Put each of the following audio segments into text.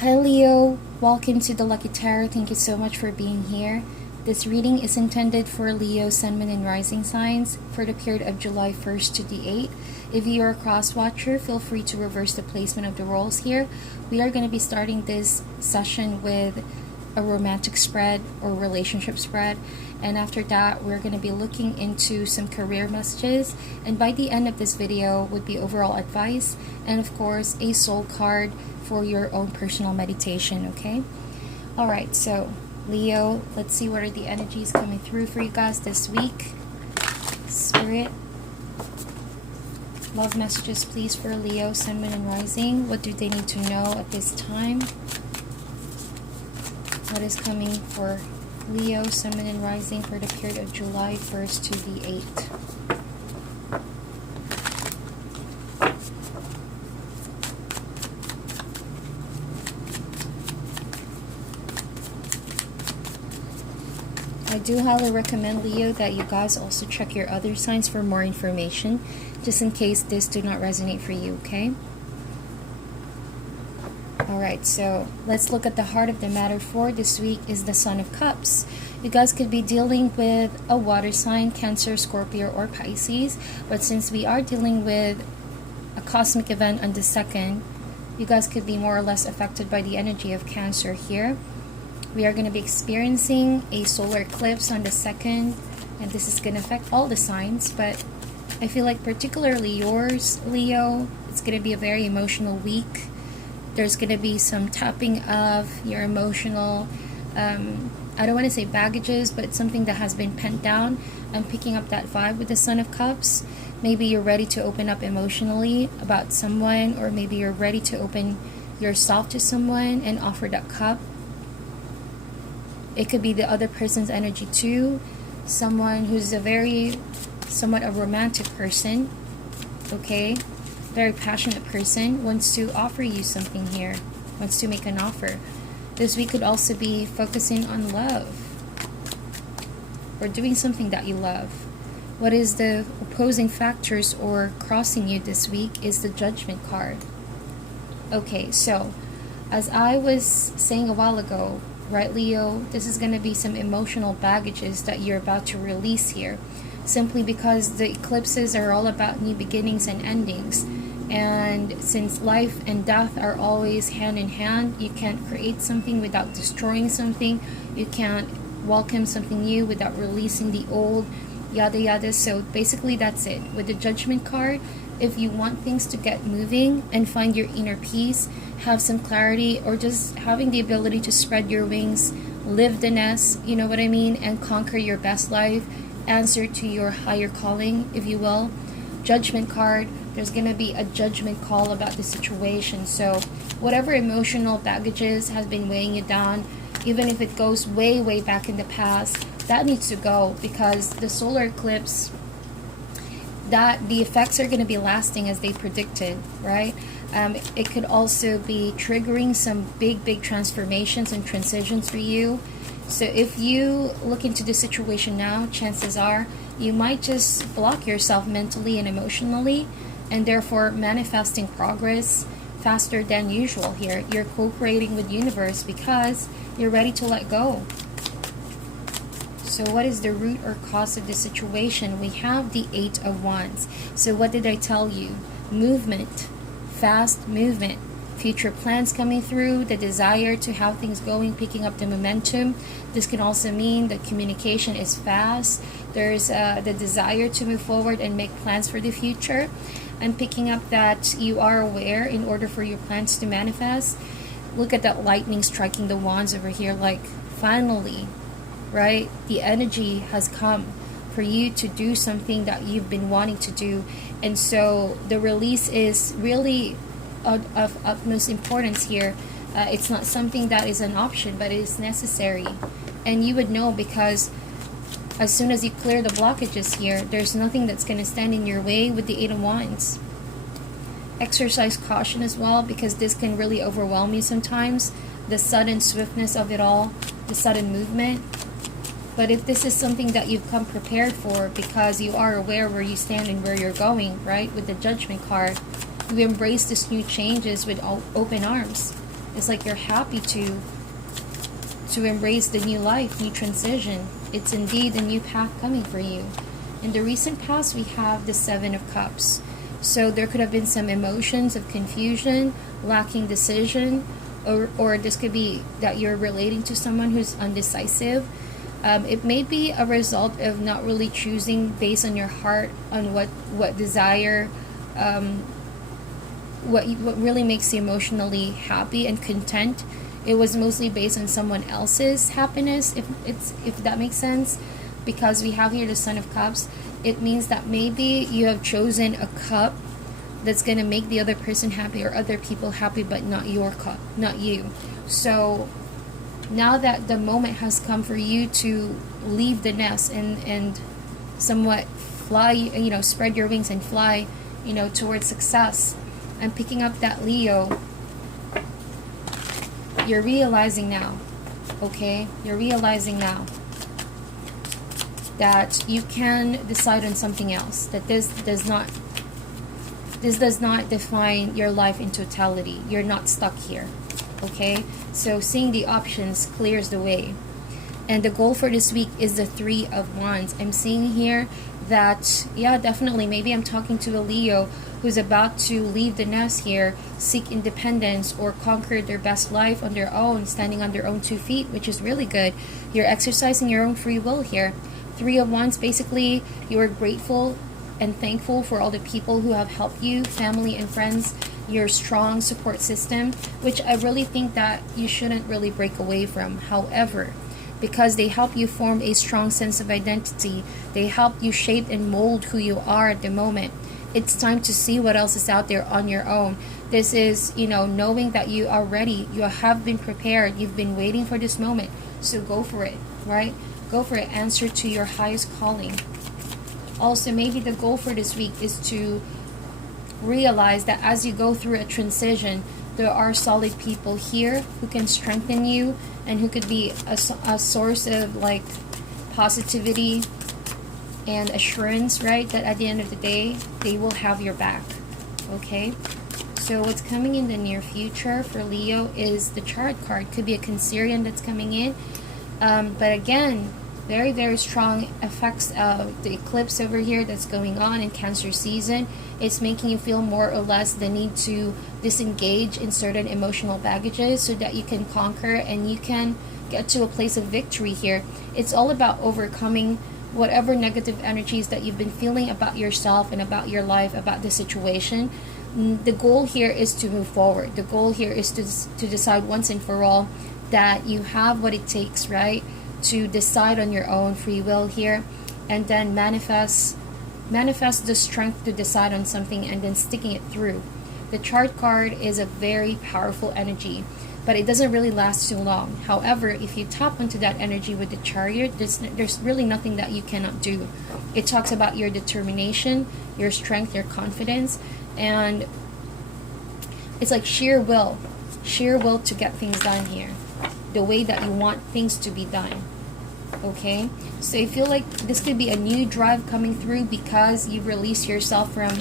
Hi Leo, welcome to the Lucky Tarot. Thank you so much for being here. This reading is intended for Leo, Sun, Moon, and Rising signs for the period of July 1st to the 8th. If you are a cross watcher, feel free to reverse the placement of the roles here. We are going to be starting this session with a romantic spread or relationship spread, and after that we're going to be looking into some career messages, and by the end of this video would be overall advice and of course a soul card for your own personal meditation. Okay, all right, so Leo, let's see what are the energies coming through for you guys this week. Spirit, love messages please for Leo, Sun, Moon, and Rising. What do they need to know at this time? What is coming for Leo, Sun, Moon, and Rising for the period of July 1st to the 8th? I do highly recommend, Leo, that you guys also check your other signs for more information, just in case this do not resonate for you, okay? Alright, so let's look at the heart of the matter for this week is the Son of Cups. You guys could be dealing with a water sign, Cancer, Scorpio, or Pisces, but since we are dealing with a cosmic event on the 2nd, you guys could be more or less affected by the energy of Cancer here. We are going to be experiencing a solar eclipse on the 2nd, and this is going to affect all the signs, but I feel like particularly yours, Leo, it's going to be a very emotional week. There's going to be some tapping of your emotional, I don't want to say baggages, but it's something that has been pent down. I'm picking up that vibe with the Son of Cups. Maybe you're ready to open up emotionally about someone, or maybe you're ready to open yourself to someone and offer that cup. It could be the other person's energy too. Someone who's somewhat a romantic person, okay? Very passionate person, wants to offer you something here, wants to make an offer. This week could also be focusing on love or doing something that you love. What is the opposing factors or crossing you this week is the Judgment card. Okay, so as I was saying a while ago, right, Leo, this is going to be some emotional baggages that you're about to release here, simply because the eclipses are all about new beginnings and endings. And since life and death are always hand in hand, you can't create something without destroying something. You can't welcome something new without releasing the old, yada yada. So basically that's it. With the Judgment card, if you want things to get moving and find your inner peace, have some clarity, or just having the ability to spread your wings, live the nest, you know what I mean, and conquer your best life, answer to your higher calling, if you will. Judgment card, there's going to be a judgment call about the situation. So whatever emotional baggages has been weighing you down, even if it goes way, way back in the past, that needs to go, because the solar eclipse, that the effects are going to be lasting as they predicted, right? It could also be triggering some big transformations and transitions for you. So if you look into the situation now, chances are you might just block yourself mentally and emotionally, and therefore manifesting progress faster than usual here. You're co-creating with universe because you're ready to let go. So what is the root or cause of the situation? We have the 8 of Wands. So what did I tell you? Movement, fast movement, future plans coming through, the desire to have things going, picking up the momentum. This can also mean that communication is fast. There's the desire to move forward and make plans for the future. I'm picking up that you are aware in order for your plans to manifest. Look at that lightning striking the wands over here, like finally, right? The energy has come for you to do something that you've been wanting to do. And so the release is really of utmost importance here. It's not something that is an option, but it is necessary. And you would know, because as soon as you clear the blockages here, there's nothing that's going to stand in your way with the 8 of Wands. Exercise caution as well, because this can really overwhelm you sometimes. The sudden swiftness of it all, the sudden movement. But if this is something that you've come prepared for, because you are aware where you stand and where you're going, right, with the Judgment card, you embrace this new changes with open arms. It's like you're happy to embrace the new life, new transition. It's indeed a new path coming for you. In the recent past, we have the Seven of Cups. So there could have been some emotions of confusion, lacking decision, or this could be that you're relating to someone who's undecisive. It may be a result of not really choosing based on your heart, on what desire, what really makes you emotionally happy and content. It was mostly based on someone else's happiness, if that makes sense. Because we have here the Son of Cups, it means that maybe you have chosen a cup that's going to make the other person happy or other people happy, but not your cup, not you. So now that the moment has come for you to leave the nest and somewhat fly, spread your wings and fly, towards success. I'm picking up that Leo. You're realizing now, okay? You're realizing now that you can decide on something else. That this does not define your life in totality. You're not stuck here, okay? So seeing the options clears the way. And the goal for this week is the Three of Wands. I'm seeing here that, yeah, definitely, maybe I'm talking to a Leo who's about to leave the nest here, seek independence, or conquer their best life on their own, standing on their own 2 feet, which is really good. You're exercising your own free will here. Three of Wands, basically, you are grateful and thankful for all the people who have helped you, family and friends, your strong support system, which I really think that you shouldn't really break away from. However, because they help you form a strong sense of identity, they help you shape and mold who you are at the moment. It's time to see what else is out there on your own. This is, knowing that you are ready, you have been prepared, you've been waiting for this moment. So go for it, right? Go for it. Answer to your highest calling. Also, maybe the goal for this week is to realize that as you go through a transition, there are solid people here who can strengthen you and who could be a source of positivity and assurance, right? That at the end of the day, they will have your back, okay? So what's coming in the near future for Leo is the Chariot card. Could be a Cancerian that's coming in. But again, very, very strong effects of the eclipse over here that's going on in Cancer season. It's making you feel more or less the need to disengage in certain emotional baggages so that you can conquer and you can get to a place of victory here. It's all about overcoming whatever negative energies that you've been feeling about yourself and about your life, about the situation. The goal here is to move forward. The goal here is to decide once and for all that you have what it takes, right? To decide on your own free will here, and then manifest the strength to decide on something and then sticking it through. The Chariot card is a very powerful energy, but it doesn't really last too long. However, if you tap into that energy with the Chariot, there's really nothing that you cannot do. It talks about your determination, your strength, your confidence, and it's like sheer will to get things done here, the way that you want things to be done. Okay, so I feel like this could be a new drive coming through because you release yourself from,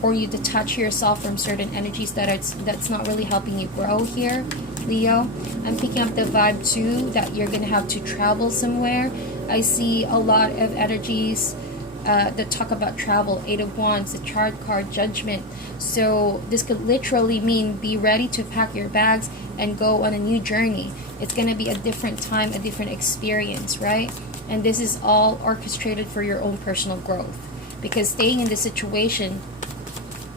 or you detach yourself from certain energies that's not really helping you grow here, Leo. I'm picking up the vibe too that you're gonna have to travel somewhere. I see a lot of energies that talk about travel. Eight of Wands, the Chariot card, Judgment. So this could literally mean be ready to pack your bags and go on a new journey. It's going to be a different time, a different experience, right? And this is all orchestrated for your own personal growth, because staying in this situation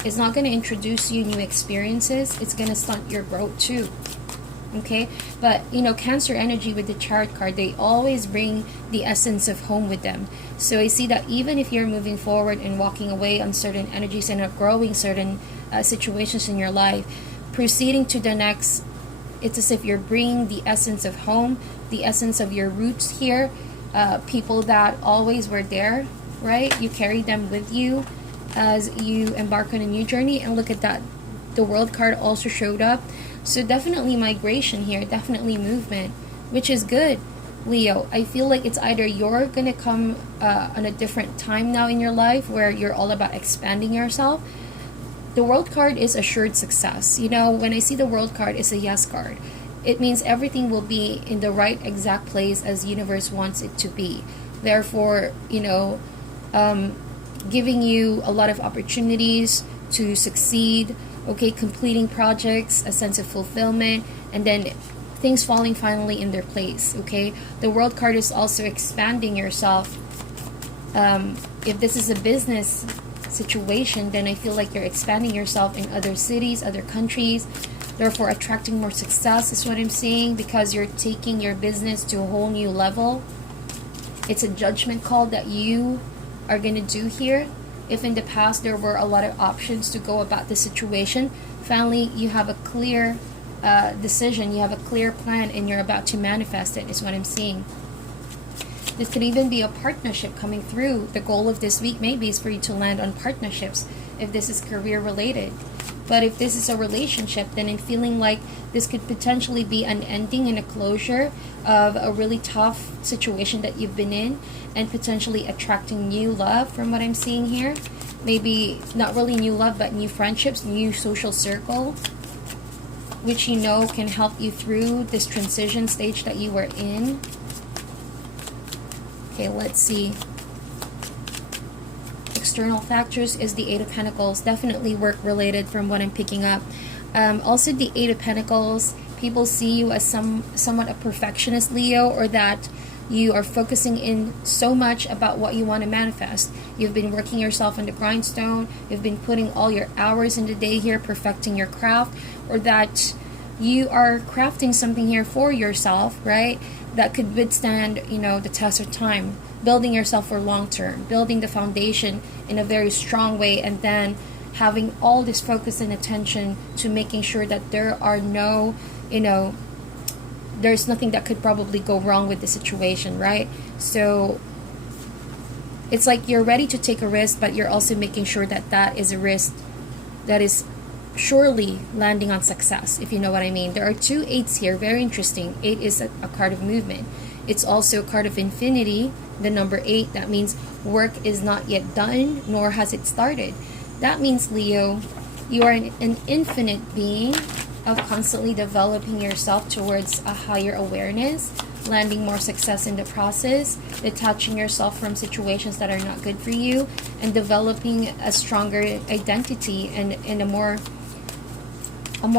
is not going to introduce you new experiences. It's going to stunt your growth too. Okay, but Cancer energy with the Chariot card, they always bring the essence of home with them. So I see that even if you're moving forward and walking away on certain energies and outgrowing certain situations in your life, proceeding to the next, it's as if you're bringing the essence of home, the essence of your roots here, people that always were there, right? You carry them with you as you embark on a new journey. And look at that, the World card also showed up. So definitely migration here, definitely movement, which is good, Leo. I feel like it's either you're going to come on a different time now in your life where you're all about expanding yourself, the World card is assured success. You know, when I see the World card, it's a yes card. It means everything will be in the right exact place as universe wants it to be. Therefore, you know, giving you a lot of opportunities to succeed, okay, completing projects, a sense of fulfillment, and then things falling finally in their place, okay? The World card is also expanding yourself. If this is a business situation, then I feel like you're expanding yourself in other cities, other countries, therefore attracting more success is what I'm saying, because you're taking your business to a whole new level. It's a judgment call that you are going to do here. If in the past there were a lot of options to go about the situation, finally you have a clear decision, you have a clear plan, and you're about to manifest it is what I'm seeing. This could even be a partnership coming through. The goal of this week maybe is for you to land on partnerships if this is career related. But if this is a relationship, then I'm feeling like this could potentially be an ending and a closure of a really tough situation that you've been in, and potentially attracting new love from what I'm seeing here. Maybe not really new love, but new friendships, new social circle, which you know can help you through this transition stage that you were in. Okay, let's see. External factors is the Eight of Pentacles, definitely work related from what I'm picking up. Also the Eight of Pentacles, people see you as somewhat a perfectionist, Leo, or that you are focusing in so much about what you want to manifest. You've been working yourself on the grindstone, you've been putting all your hours in the day here, perfecting your craft, or that you are crafting something here for yourself, right, that could withstand, you know, the test of time, building yourself for long term, building the foundation in a very strong way, and then having all this focus and attention to making sure that there are no, you know, there's nothing that could probably go wrong with the situation, right? So it's like you're ready to take a risk, but you're also making sure that that is a risk that is surely landing on success, if you know what I mean. There are two eights here, very interesting. Eight is a card of movement. It's also a card of infinity, the number 8. That means work is not yet done, nor has it started. That means, Leo, you are an infinite being of constantly developing yourself towards a higher awareness, landing more success in the process, detaching yourself from situations that are not good for you, and developing a stronger identity and a more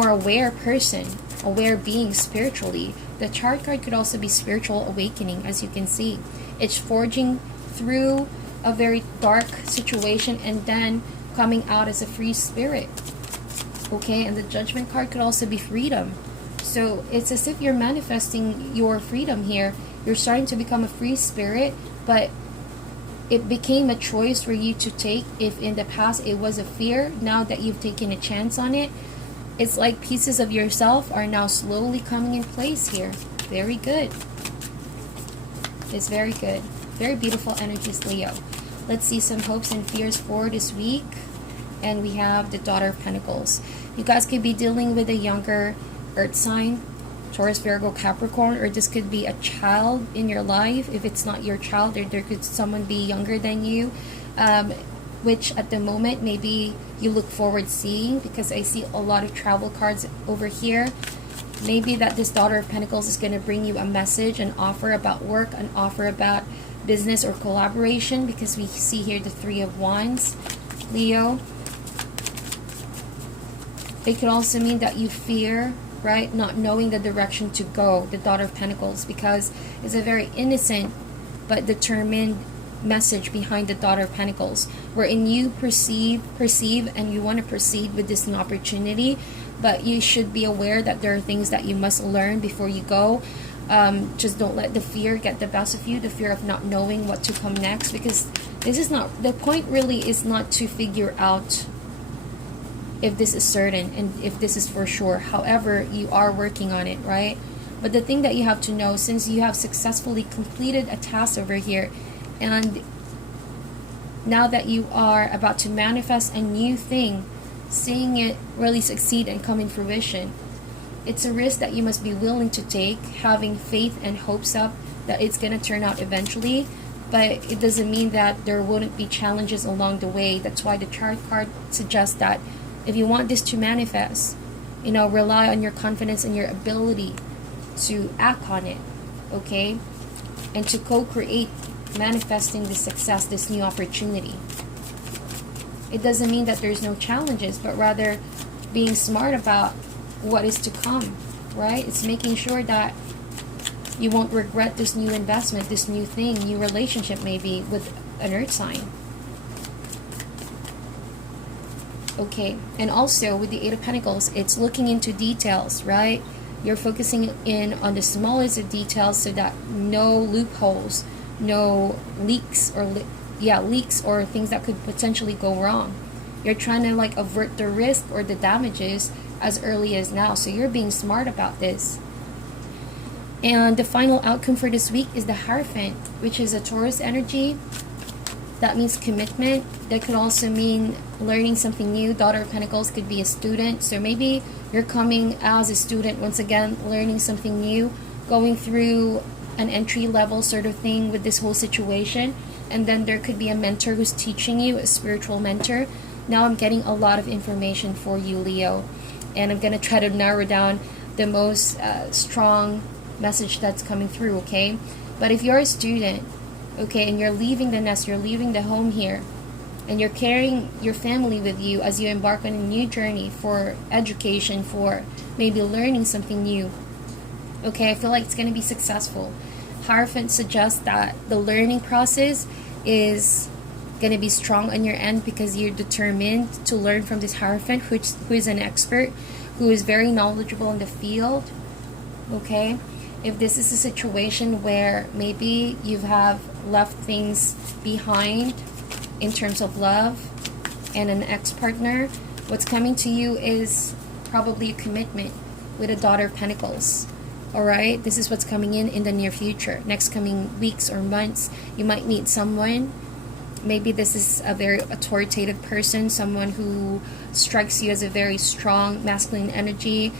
aware person, aware being spiritually. The chart card could also be spiritual awakening, as you can see. It's forging through a very dark situation and then coming out as a free spirit. Okay, and the judgment card could also be freedom. So it's as if you're manifesting your freedom here. You're starting to become a free spirit, but it became a choice for you to take. If in the past it was a fear, now that you've taken a chance on it, it's like pieces of yourself are now slowly coming in place here. Very good. It's very good. Very beautiful energies, Leo. Let's see some hopes and fears for this week. And we have the Daughter of Pentacles. You guys could be dealing with a younger earth sign, Taurus, Virgo, Capricorn, or this could be a child in your life. If it's not your child, or there could someone be younger than you, which at the moment maybe you look forward seeing, because I see a lot of travel cards over here. Maybe that this Daughter of Pentacles is going to bring you a message, an offer about work, an offer about business or collaboration, because we see here the Three of Wands, Leo. It could also mean that you fear, right, not knowing the direction to go, the Daughter of Pentacles, because it's a very innocent but determined message behind the Daughter of Pentacles, wherein you perceive and you want to proceed with this new opportunity, but you should be aware that there are things that you must learn before you go. Just don't let the fear get the best of you, the fear of not knowing what to come next, because this is not, the point really is not to figure out if this is certain and if this is for sure. However, you are working on it, right? But the thing that you have to know, since you have successfully completed a task over here, and now that you are about to manifest a new thing, seeing it really succeed and come in fruition, it's a risk that you must be willing to take, having faith and hopes up that it's going to turn out eventually. But it doesn't mean that there wouldn't be challenges along the way. That's why the chart card suggests that If you want this to manifest, rely on your confidence and your ability to act on it, okay? And to co-create manifesting this success, this new opportunity. It doesn't mean that there's no challenges, but rather being smart about what is to come, right? It's making sure that you won't regret this new investment, this new thing, new relationship maybe with an earth sign. Okay, and also with the Eight of Pentacles, it's looking into details, right? You're focusing in on the smallest of details so that no loopholes, no leaks or leaks or things that could potentially go wrong. You're trying to like avert the risk or the damages as early as now. So you're being smart about this. And the final outcome for this week is the Hierophant, which is a Taurus energy. That means commitment. That could also mean learning something new. Daughter of Pentacles could be a student. So maybe you're coming as a student, once again, learning something new, going through an entry level sort of thing with this whole situation. And then there could be a mentor who's teaching you, a spiritual mentor. Now I'm getting a lot of information for you, Leo. And I'm going to try to narrow down the most strong message that's coming through, okay? But if you're a student, okay, and you're leaving the nest, you're leaving the home here, and you're carrying your family with you as you embark on a new journey for education, for maybe learning something new, okay, I feel like it's going to be successful. Hierophant suggests that the learning process is going to be strong on your end because you're determined to learn from this Hierophant, who is an expert, who is very knowledgeable in the field, okay? If this is a situation where maybe you have left things behind in terms of love and an ex-partner, what's coming to you is probably a commitment with a Daughter of Pentacles. Alright, this is what's coming in the near future. Next coming weeks or months, you might meet someone. Maybe this is a very authoritative person, someone who strikes you as a very strong masculine energy,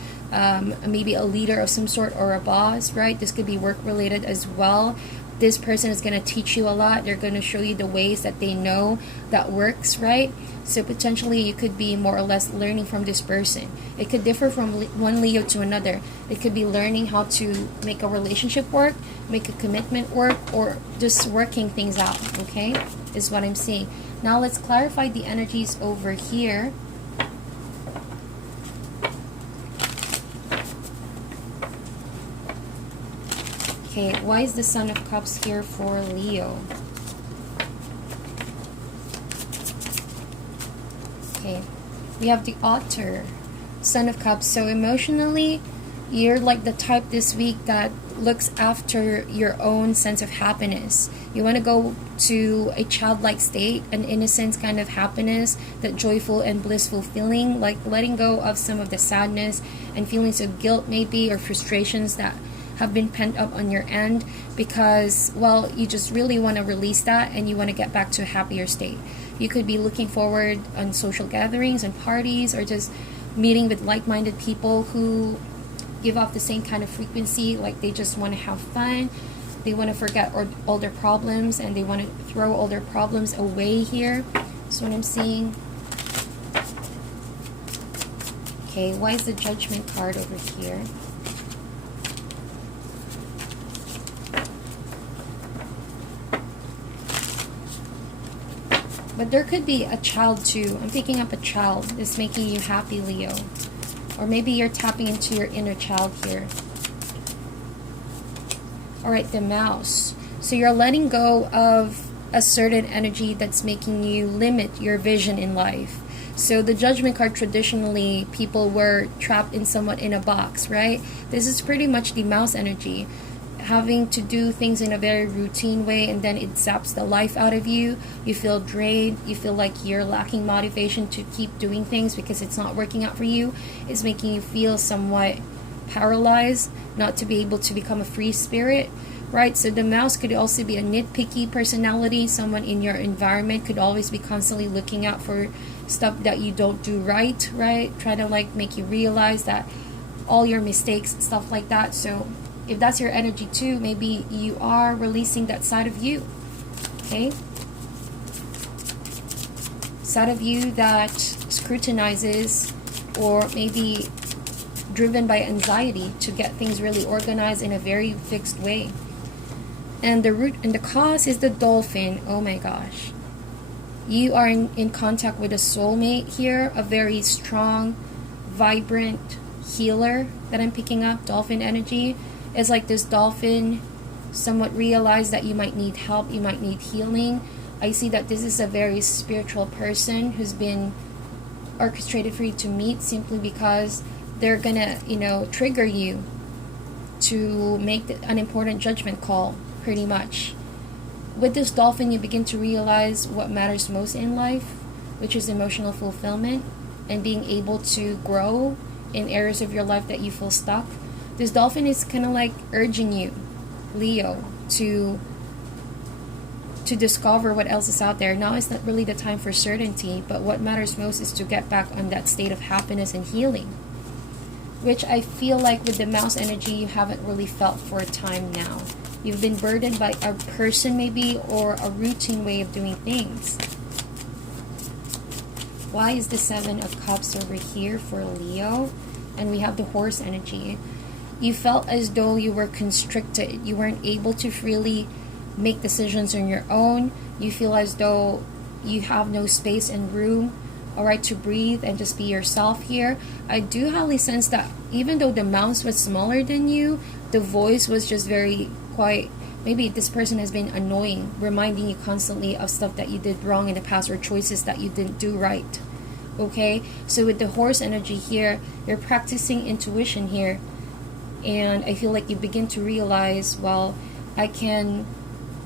maybe a leader of some sort or a boss, right? This could be work related as well. This person is going to teach you a lot. They're going to show you the ways that they know that works, right? So potentially you could be more or less learning from this person. It could differ from one Leo to another. It could be learning how to make a relationship work, make a commitment work, or just working things out, okay? Is what I'm seeing. Now let's clarify the energies over here. Okay, why is the Son of Cups here for Leo? Okay, we have the Otter, Son of Cups. So emotionally, you're like the type this week that looks after your own sense of happiness. You want to go to a childlike state, an innocence kind of happiness, that joyful and blissful feeling, like letting go of some of the sadness and feelings of guilt maybe, or frustrations that have been pent up on your end, because, well, you just really want to release that and you want to get back to a happier state. You could be looking forward on social gatherings and parties, or just meeting with like-minded people who give off the same kind of frequency, like they just want to have fun, they want to forget all their problems, and they want to throw all their problems away here. That's what I'm seeing. Okay, why is the Judgment card over here? But there could be a child too. I'm picking up a child that's making you happy, Leo. Or maybe you're tapping into your inner child here. Alright, the Mouse. So you're letting go of a certain energy that's making you limit your vision in life. So the Judgment card, traditionally, people were trapped in somewhat in a box, right? This is pretty much the Mouse energy. Having to do things in a very routine way, and then it zaps the life out of you. You feel drained. You feel like you're lacking motivation to keep doing things because it's not working out for you. It's making you feel somewhat paralyzed, not to be able to become a free spirit, right? So the Mouse could also be a nitpicky personality. Someone in your environment could always be constantly looking out for stuff that you don't do right? Trying to like make you realize that all your mistakes, stuff like that. So if that's your energy too, maybe you are releasing that side of you, okay? Side of you that scrutinizes or maybe driven by anxiety to get things really organized in a very fixed way. And the root and the cause is the dolphin. Oh my gosh. You are in contact with a soulmate here, a very strong, vibrant healer that I'm picking up. Dolphin energy is like this dolphin somewhat realized that you might need help, you might need healing. I see that this is a very spiritual person who's been orchestrated for you to meet simply because they're gonna, trigger you to make an important judgment call, pretty much. With this dolphin, you begin to realize what matters most in life, which is emotional fulfillment and being able to grow in areas of your life that you feel stuck. This dolphin is kind of like urging you, Leo, to discover what else is out there. Now is not really the time for certainty, but what matters most is to get back on that state of happiness and healing, which I feel like with the mouse energy you haven't really felt for a time now. You've been burdened by a person maybe, or a routine way of doing things. Why is the 7 of Cups over here for Leo? And we have the horse energy. You felt as though you were constricted. You weren't able to freely make decisions on your own. You feel as though you have no space and room, all right, to breathe and just be yourself here. I do highly sense that even though the mouse was smaller than you, the voice was just very quiet. Maybe this person has been annoying, reminding you constantly of stuff that you did wrong in the past or choices that you didn't do right. Okay, so with the horse energy here, you're practicing intuition here, and I feel like you begin to realize, well, I can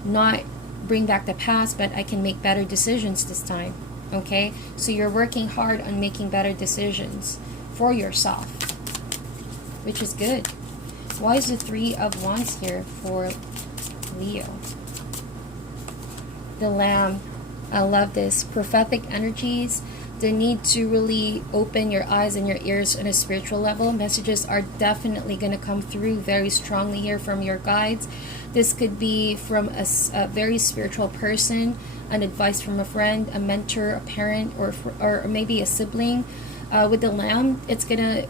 not bring back the past, but I can make better decisions this time. Okay, so you're working hard on making better decisions for yourself, which is good. Why is the 3 of Wands here for Leo? The Lamb. I love this. Prophetic energies. The need to really open your eyes and your ears on a spiritual level. Messages are definitely going to come through very strongly here from your guides. This could be from a very spiritual person, an advice from a friend, a mentor, a parent, or maybe a sibling. With the Lamb, it's going to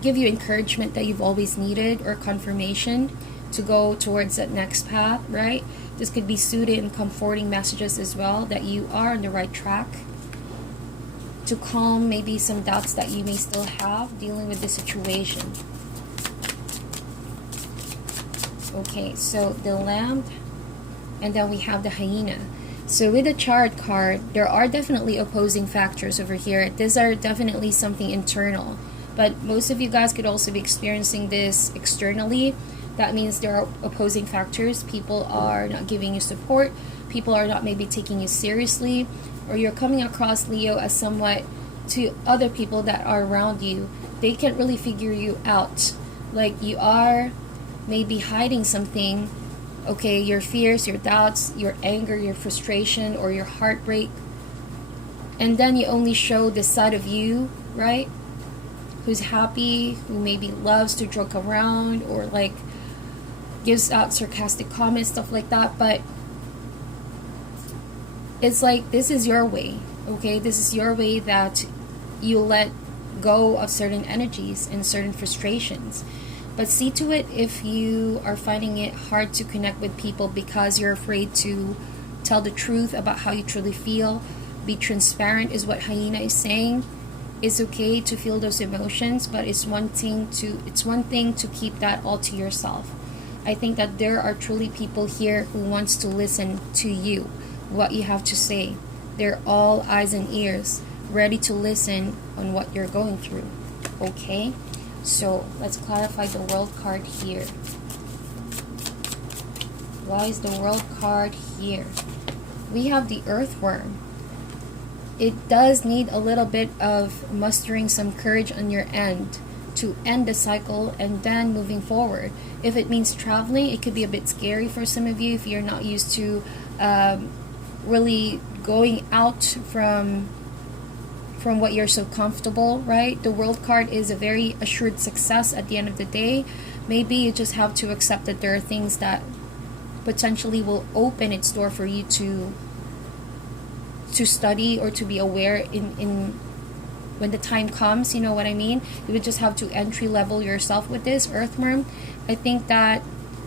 give you encouragement that you've always needed, or confirmation to go towards that next path, right? This could be soothing and comforting messages as well, that you are on the right track, to calm maybe some doubts that you may still have dealing with the situation. Okay, so the Lamb, and then we have the Hyena. So with the Chariot card, there are definitely opposing factors over here. These are definitely something internal, but most of you guys could also be experiencing this externally. That means there are opposing factors. People are not giving you support. People are not maybe taking you seriously, or you're coming across, Leo, as somewhat, to other people that are around you, they can't really figure you out. Like you are maybe hiding something. Okay, your fears, your doubts, your anger, your frustration, or your heartbreak. And then you only show this side of you, right? Who's happy, who maybe loves to joke around, or like gives out sarcastic comments, stuff like that. But it's like, this is your way, okay? This is your way that you let go of certain energies and certain frustrations. But see to it if you are finding it hard to connect with people because you're afraid to tell the truth about how you truly feel. Be transparent is what Hyena is saying. It's okay to feel those emotions, but it's one thing to keep that all to yourself. I think that there are truly people here who wants to listen to you, what you have to say. They're all eyes and ears, ready to listen on what you're going through. Okay? So let's clarify the World card here. Why is the World card here? We have the Earthworm. It does need a little bit of mustering some courage on your end to end the cycle and then moving forward. If it means traveling, it could be a bit scary for some of you if you're not used to really going out from what you're so comfortable, right? The World card is a very assured success at the end of the day. Maybe you just have to accept that there are things that potentially will open its door for you to study or to be aware in when the time comes, you know what I mean? You would just have to entry level yourself with this earthworm. I think that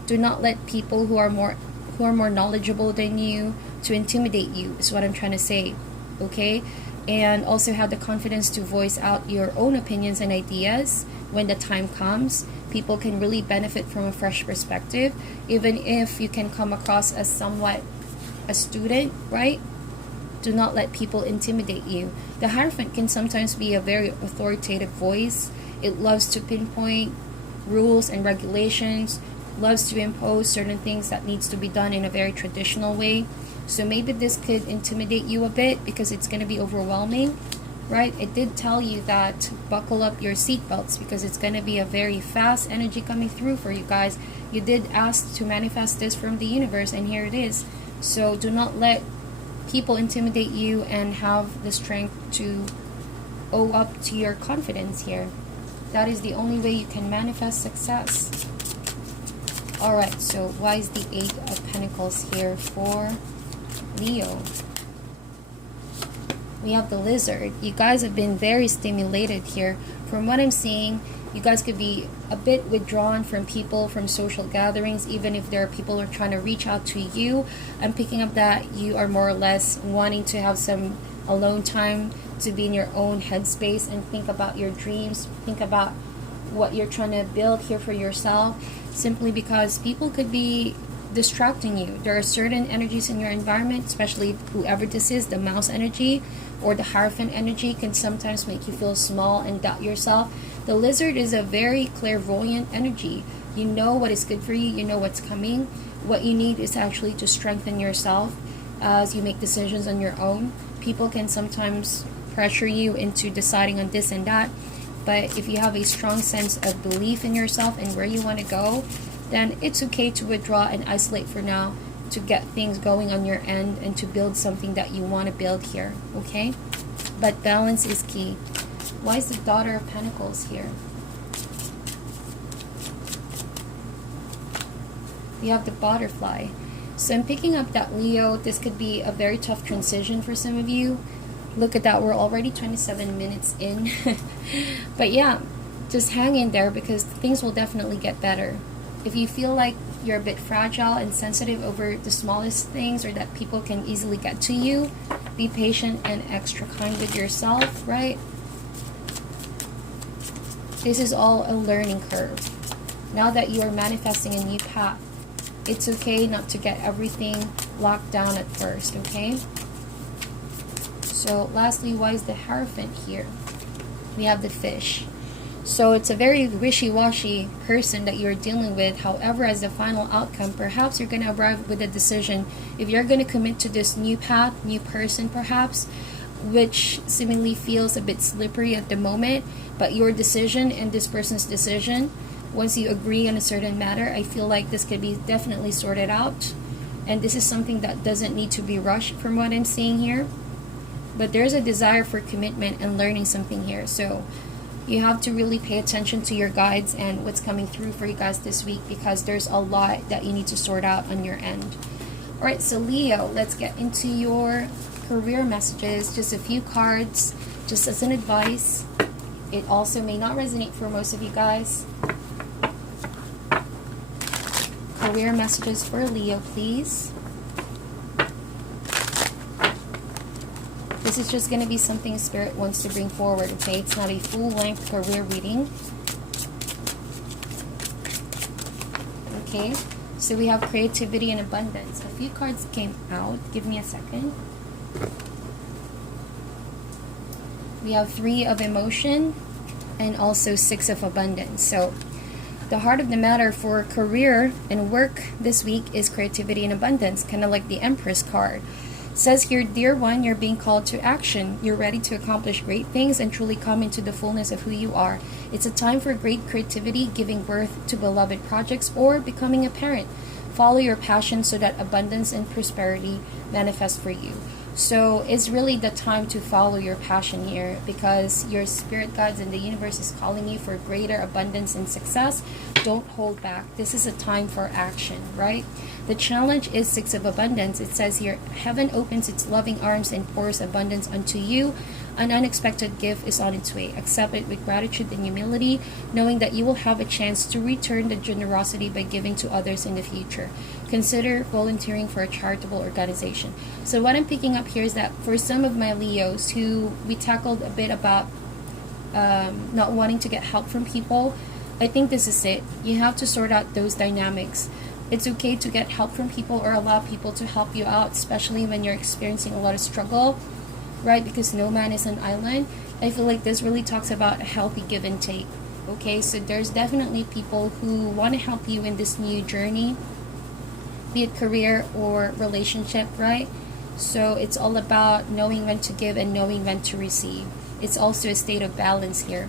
do not let people who are more knowledgeable than you to intimidate you, is what I'm trying to say. Okay? And also have the confidence to voice out your own opinions and ideas when the time comes. People can really benefit from a fresh perspective, even if you can come across as somewhat a student, right? Do not let people intimidate you. The Hierophant can sometimes be a very authoritative voice. It loves to pinpoint rules and regulations, loves to impose certain things that needs to be done in a very traditional way. So maybe this could intimidate you a bit because it's going to be overwhelming, right? It did tell you that buckle up your seatbelts because it's going to be a very fast energy coming through for you guys. You did ask to manifest this from the universe, and here it is. So do not let people intimidate you, and have the strength to owe up to your confidence here. That is the only way you can manifest success. Alright, so why is the Eight of Pentacles here for Leo? We have the Lizard. You guys have been very stimulated here. From what I'm seeing, you guys could be a bit withdrawn from people, from social gatherings, even if there are people who are trying to reach out to you. I'm picking up that you are more or less wanting to have some alone time to be in your own headspace and think about your dreams, think about what you're trying to build here for yourself, simply because people could be distracting you. There are certain energies in your environment, especially whoever this is, the Mouse energy or the Hierophant energy, can sometimes make you feel small and doubt yourself. The Lizard is a very clairvoyant energy. You know what is good for you, you know what's coming. What you need is actually to strengthen yourself as you make decisions on your own. People can sometimes pressure you into deciding on this and that, but if you have a strong sense of belief in yourself and where you want to go, then it's okay to withdraw and isolate for now, to get things going on your end and to build something that you want to build here, okay? But balance is key. Why is the Daughter of Pentacles here? We have the Butterfly. So I'm picking up that, Leo, this could be a very tough transition for some of you. Look at that, we're already 27 minutes in. But yeah, just hang in there because things will definitely get better. If you feel like you're a bit fragile and sensitive over the smallest things, or that people can easily get to you, be patient and extra kind with yourself, right? This is all a learning curve. Now that you are manifesting a new path, it's okay not to get everything locked down at first, okay? So lastly, why is the Hierophant here? We have the Fish. So it's a very wishy-washy person that you're dealing with. However, as the final outcome, perhaps you're going to arrive with a decision. If you're going to commit to this new path, new person perhaps, which seemingly feels a bit slippery at the moment, but your decision and this person's decision, once you agree on a certain matter, I feel like this could be definitely sorted out. And this is something that doesn't need to be rushed from what I'm seeing here. But there's a desire for commitment and learning something here. So you have to really pay attention to your guides and what's coming through for you guys this week, because there's a lot that you need to sort out on your end. Alright, so Leo, let's get into your career messages. Just a few cards, just as an advice. It also may not resonate for most of you guys. Career messages for Leo, please. This is just going to be something Spirit wants to bring forward, okay? It's not a full-length career reading. Okay, so we have creativity and abundance. A few cards came out. Give me a second. We have 3 of emotion and also 6 of abundance. So the heart of the matter for career and work this week is creativity and abundance, kind of like the Empress card. It says here, dear one, you're being called to action. You're ready to accomplish great things and truly come into the fullness of who you are. It's a time for great creativity, giving birth to beloved projects, or becoming a parent. Follow your passion so that abundance and prosperity manifest for you. So it's really the time to follow your passion here, because your spirit guides and the universe is calling you for greater abundance and success. Don't hold back. This is a time for action, right? The challenge is 6 of abundance. It says here, heaven opens its loving arms and pours abundance unto you. An unexpected gift is on its way. Accept it with gratitude and humility, knowing that you will have a chance to return the generosity by giving to others in the future. Consider volunteering for a charitable organization. So what I'm picking up here is that for some of my Leos who we tackled a bit about not wanting to get help from people, I think this is it. You have to sort out those dynamics. It's okay to get help from people or allow people to help you out, especially when you're experiencing a lot of struggle, right? Because no man is an island. I feel like this really talks about a healthy give and take. Okay, so there's definitely people who want to help you in this new journey, be it career or relationship, right? So it's all about knowing when to give and knowing when to receive. It's also a state of balance here.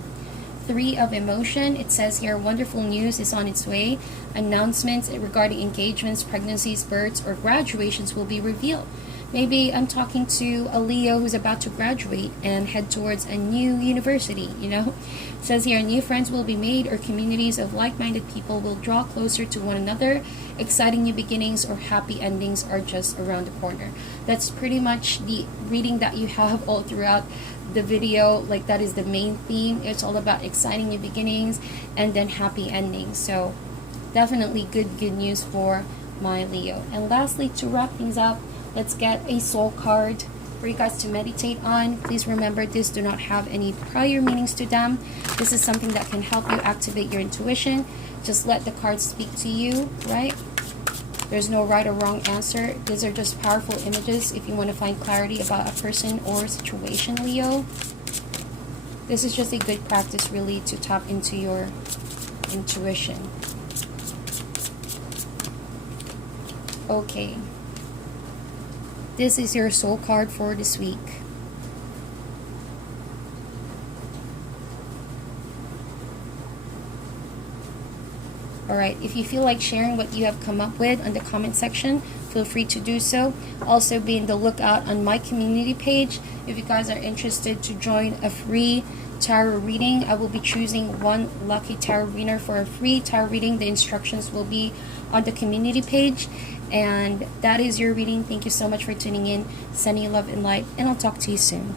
3 of emotion, it says here, wonderful news is on its way. Announcements regarding engagements, pregnancies, births, or graduations will be revealed. Maybe I'm talking to a Leo who's about to graduate and head towards a new university, It says here, new friends will be made, or communities of like-minded people will draw closer to one another. Exciting new beginnings or happy endings are just around the corner. That's pretty much the reading that you have all throughout the video. Like, that is the main theme. It's all about exciting new beginnings and then happy endings. So definitely good news for my Leo. And lastly, to wrap things up, let's get a soul card for you guys to meditate on. Please remember, these do not have any prior meanings to them. This is something that can help you activate your intuition. Just let the cards speak to you, right? There's no right or wrong answer. These are just powerful images if you want to find clarity about a person or situation, Leo. This is just a good practice, really, to tap into your intuition. Okay. This is your soul card for this week. Alright, if you feel like sharing what you have come up with in the comment section, feel free to do so. Also be on the lookout on my community page. If you guys are interested to join a free tarot reading, I will be choosing one lucky tarot reader for a free tarot reading. The instructions will be on the community page. And that is your reading. Thank you so much for tuning in. Sending you love and light, and I'll talk to you soon.